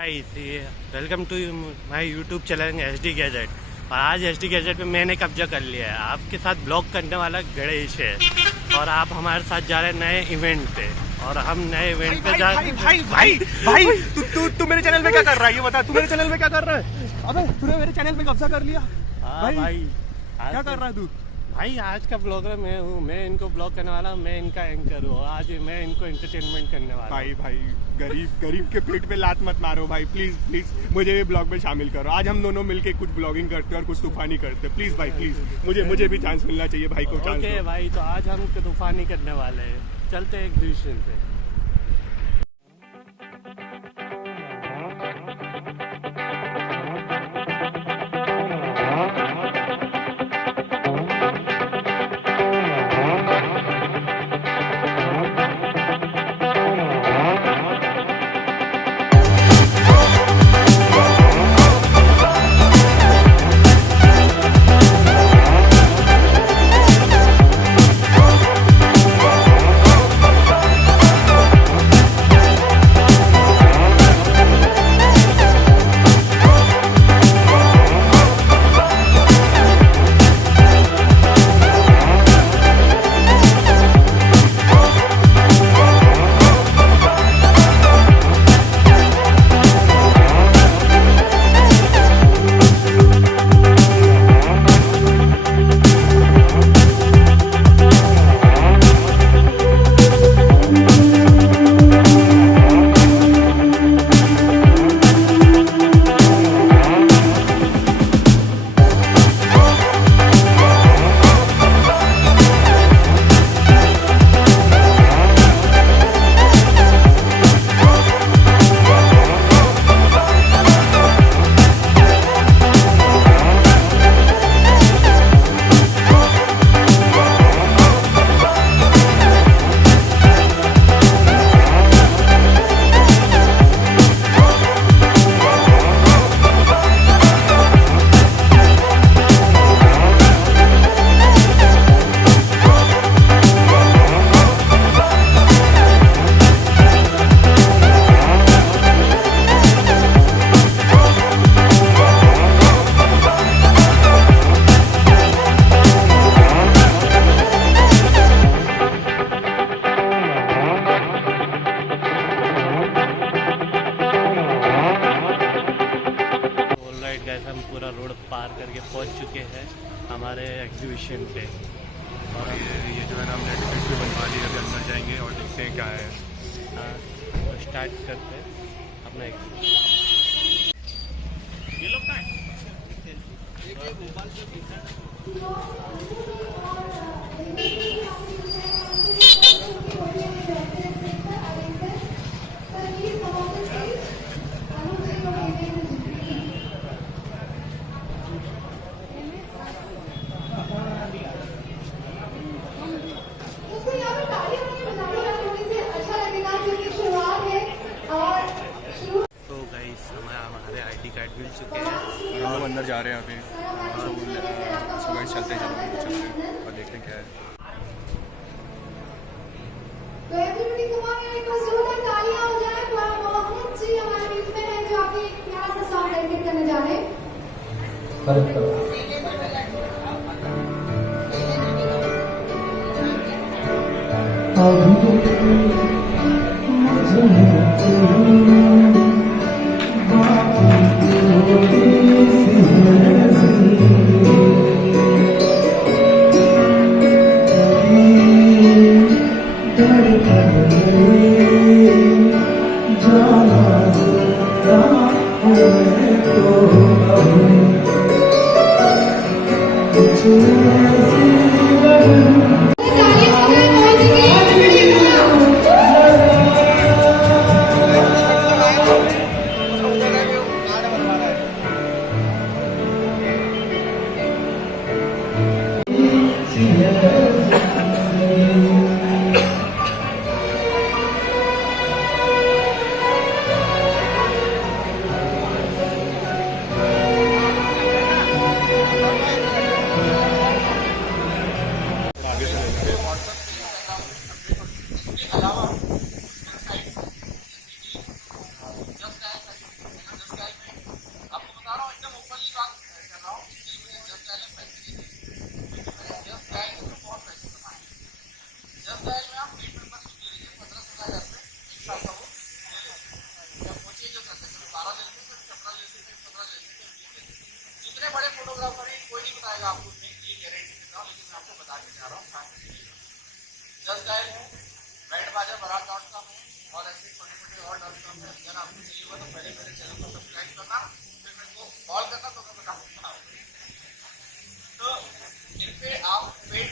Welcome to my YouTube channel HD gadget. और आज HD gadget पे मैंने कब्जा कर लिया है। आपके साथ ब्लॉग करने वाला गणेश है और आप हमारे साथ जा रहे हैं नए इवेंट पे। और हम नए इवेंट पे जा रहे हैं। भाई तू मेरे चैनल पे क्या कर रहा है ये बता। तू मेरे चैनल पे क्या कर रहा है? अबे तूने मेरे चैनल पे कब्जा कर लिया। भाई क्या कर रहा है तू? भाई आज का ब्लॉगर मैं हूँ। मैं इनको ब्लॉग करने वाला हूँ। मैं इनका एंकर हूँ। आज मैं इनको एंटरटेनमेंट करने वाला हूँ। भाई गरीब के पेट पे लात मत मारो भाई। प्लीज मुझे भी ब्लॉग में शामिल करो। आज हम दोनों मिलके कुछ ब्लॉगिंग करते हैं और कुछ तूफानी करते हैं। प्लीज भाई प्लीज मुझे भी चांस मिलना चाहिए भाई को। चांस ओके भाई, तो आज हम तूफानी करने वाले हैं। चलते हैं एग्जीबिशन पे। हम पूरा रोड पार करके पहुंच चुके हैं हमारे एग्जीबिशन पे। और ये जो है ना हमने टिकट भी बनवा ली। अभी अंदर जाएंगे और देखते हैं क्या है। हाँ, तो स्टार्ट करते हैं अपना ये लोग का हमारे ID कार्ड मिल चुके हैं और हम अंदर जा रहे हैं अभी। सो गाइस चलते हैं और देखते हैं क्या है। तो एवरीबॉडी कम ऑन यार, एक बार जोरदार तालियां हो जाए। मोहम्मद जी हमारे बीच में हैं जो आपके एक प्यारा सा सॉन्ग डेडिकेट करने जा रहे हैं। चाहता हूँ जब वो चीज जो करते हैं 12 ले लेते हैं 17 ले लेते हैं 15 ले लेते हैं 20 ले लेते हैं। जितने बड़े फोटोग्राफर हैं कोई नहीं बताएगा आपको ये गारंटी देता हूँ, लेकिन मैं आपको बता के जा रहा हूँ। जस्ट डायल हूँ, बैंड बाजा बारात डॉट कॉम है और ऐसे छोटे छोटे और डॉट कॉम है। अगर आपको चाहिए हुआ तो पहले मेरे चैनल को सब्सक्राइब करना, फिर मेरे को कॉल करना तो मैं बता सकता हूँ। तो इन पे आप पेड